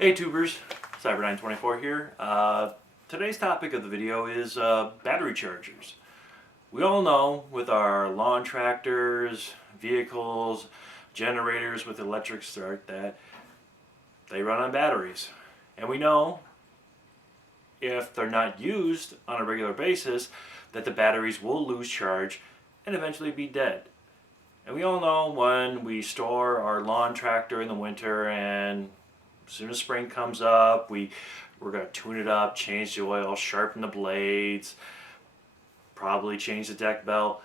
Hey tubers, Cyber924 here. Today's topic of the video is battery chargers. We all know with our lawn tractors, vehicles, generators with electric start that they run on batteries. And we know if they're not used on a regular basis that the batteries will lose charge and eventually be dead. And we all know when we store our lawn tractor in the winter and as soon as spring comes up, we're going to tune it up, change the oil, sharpen the blades, probably change the deck belt.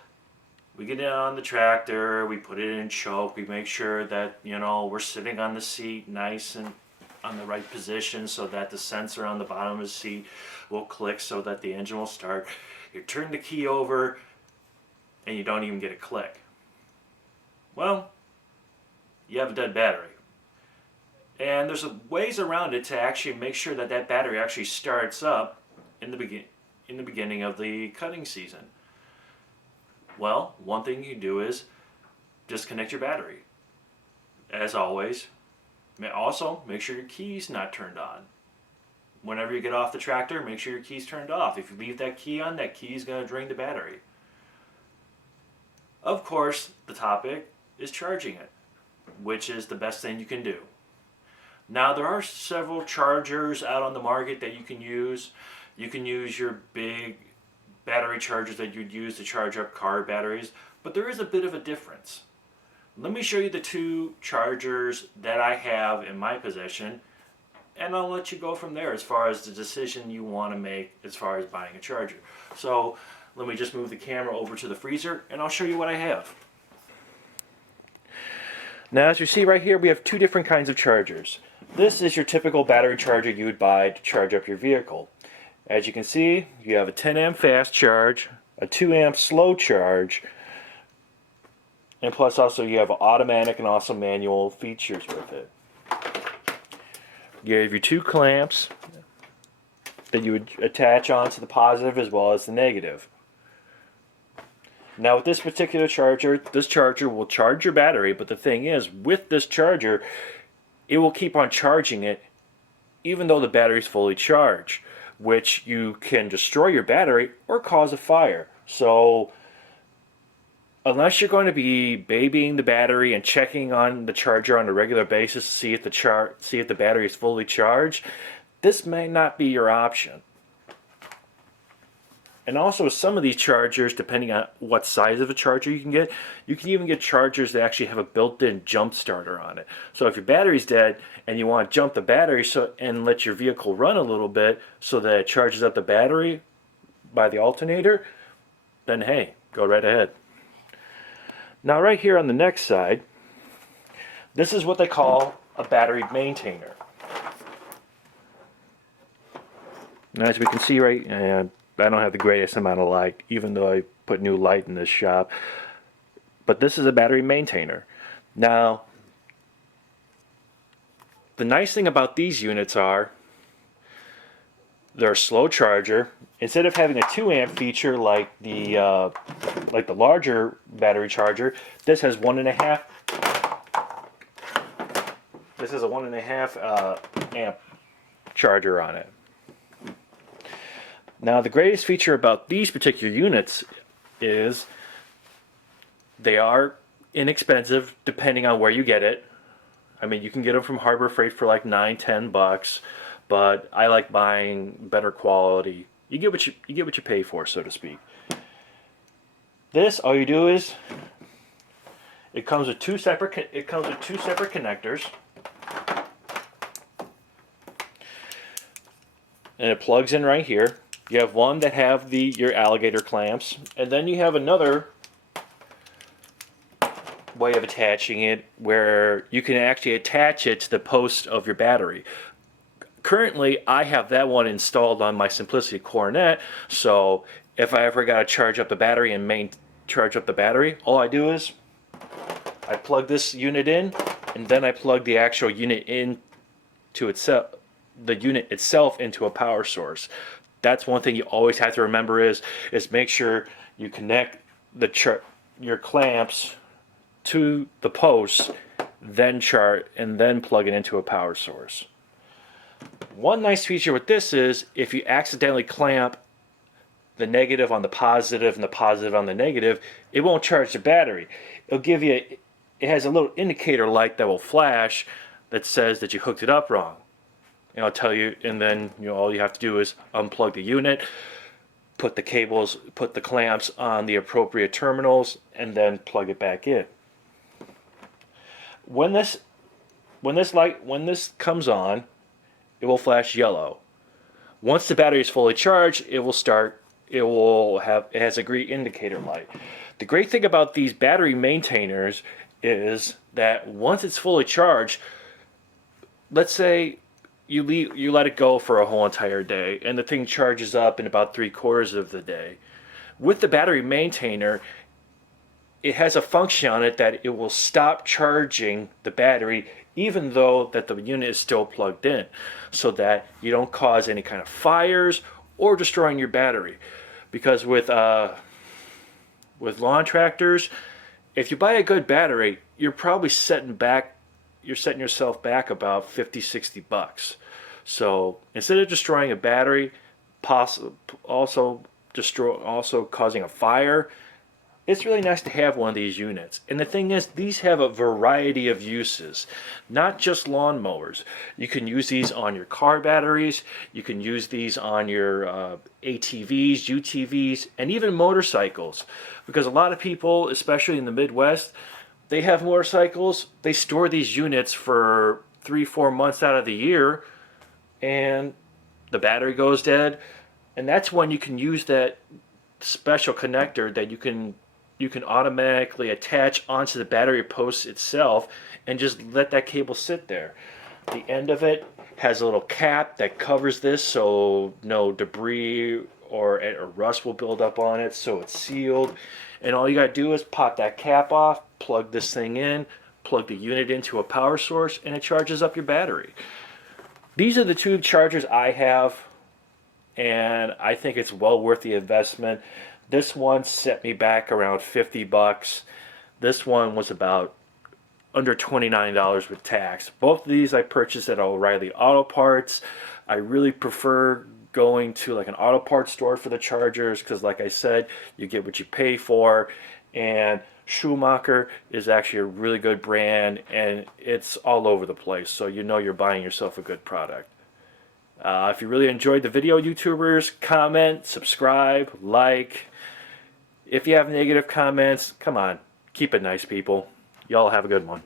We get it on the tractor, we put it in choke, we make sure that, we're sitting on the seat nice and on the right position so that the sensor on the bottom of the seat will click so that the engine will start. You turn the key over and you don't even get a click. Well, you have a dead battery. And there's ways around it to actually make sure that that battery actually starts up in the beginning of the cutting season. Well, one thing you do is disconnect your battery. As always, also make sure your key's not turned on. Whenever you get off the tractor, make sure your key's turned off. If you leave that key on, that key's going to drain the battery. Of course, the topic is charging it, which is the best thing you can do. Now there are several chargers out on the market that you can use. You can use your big battery chargers that you'd use to charge up car batteries, but there is a bit of a difference. Let me show you the two chargers that I have in my possession, and I'll let you go from there as far as the decision you want to make as far as buying a charger. So let me just move the camera over to the freezer and I'll show you what I have. Now as you see right here, we have two different kinds of chargers. This is your typical battery charger you would buy to charge up your vehicle. As you can see, you have a 10 amp fast charge, a 2 amp slow charge, and plus also you have automatic and also manual features with it. You have your two clamps that you would attach onto the positive as well as the negative. Now with this particular charger, this charger will charge your battery, but the thing is, with this charger, it will keep on charging it even though the battery is fully charged, which you can destroy your battery or cause a fire. So unless you're going to be babying the battery and checking on the charger on a regular basis to see if the battery is fully charged, this may not be your option. And also some of these chargers, depending on what size of a charger you can even get chargers that actually have a built-in jump starter on it. So if your battery's dead and you want to jump the battery and let your vehicle run a little bit so that it charges up the battery by the alternator, then hey, go right ahead. Now right here on the next side, this is what they call a battery maintainer. Now as we can see I don't have the greatest amount of light, even though I put new light in this shop. But this is a battery maintainer. Now, the nice thing about these units are they're a slow charger. Instead of having a 2 amp feature like the larger battery charger, this has 1.5. This is a 1.5 amp charger on it. Now the greatest feature about these particular units is they are inexpensive depending on where you get it. I mean, you can get them from Harbor Freight for like $9-10, but I like buying better quality. You get what you pay for, so to speak. This, all you do is it comes with two separate connectors, and it plugs in right here. You have one that have your alligator clamps, and then you have another way of attaching it where you can actually attach it to the post of your battery. Currently, I have that one installed on my Simplicity Coronet, so if I ever got to charge up the battery and charge up the battery, all I do is I plug this unit in, and then I plug the actual unit into itself, the unit itself into a power source. That's one thing you always have to remember is make sure you connect your clamps to the posts, then plug it into a power source. One nice feature with this is if you accidentally clamp the negative on the positive and the positive on the negative, it won't charge the battery. It'll give you, it has a little indicator light that will flash that says that you hooked it up wrong. And I'll tell you, and then all you have to do is unplug the unit, put the cables, put the clamps on the appropriate terminals, and then plug it back in. When this comes on, it will flash yellow. Once the battery is fully charged, it has a green indicator light. The great thing about these battery maintainers is that once it's fully charged, let's say you let it go for a whole entire day and the thing charges up in about 3/4 of the day. With the battery maintainer, it has a function on it that it will stop charging the battery even though that the unit is still plugged in, so that you don't cause any kind of fires or destroying your battery. Because with lawn tractors, if you buy a good battery, you're probably setting yourself back about 50-60 bucks. So instead of destroying a battery, also causing a fire, it's really nice to have one of these units. And the thing is, these have a variety of uses, not just lawn mowers. You can use these on your car batteries, you can use these on your ATVs, UTVs, and even motorcycles. Because a lot of people, especially in the Midwest, they have motorcycles, they store these units for 3-4 months out of the year, and the battery goes dead. And that's when you can use that special connector that you can automatically attach onto the battery post itself and just let that cable sit there. The end of it has a little cap that covers this so no debris or rust will build up on it, so it's sealed. And all you gotta do is pop that cap off, plug this thing in, plug the unit into a power source, and it charges up your battery. These are the two chargers I have, and I think it's well worth the investment. This one set me back around 50 bucks. This one was about under $29 with tax. Both of these I purchased at O'Reilly Auto Parts. I really prefer going to like an auto parts store for the chargers because, like I said, you get what you pay for. And Schumacher is actually a really good brand, and it's all over the place, so you're buying yourself a good product. If you really enjoyed the video, YouTubers, comment, subscribe, like. If you have negative comments, come on, keep it nice, people. Y'all have a good one.